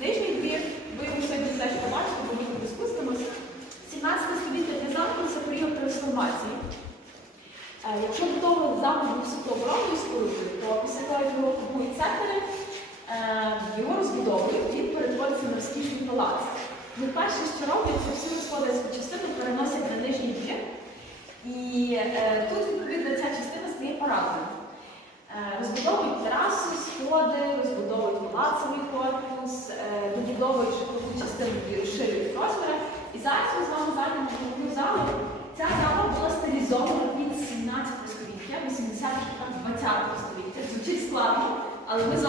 Нижній двір, ви його сьогодні теж побачите, бо ми туди спустимося. 17 століття для замку це період трансформації. Е, якщо до того замок був суто спорудою, то після того, як його купують центри, е, його розбудовують, він перетвориться на розкішний палац. Ну, перше, що роблять, це всю господарську частину переносять на нижній двір. І е, тут, відповідно, ця частина стає парадною. Розбудовують терасу, сходи, розбудовують палацовий корпус, добудовують житлову частину і розширюють розміри. І зараз ми з вами зайдемо в головну залу. Ця зала була стилізована від 17 століття, 80-х, 20 століття. Звучить складно, але ми з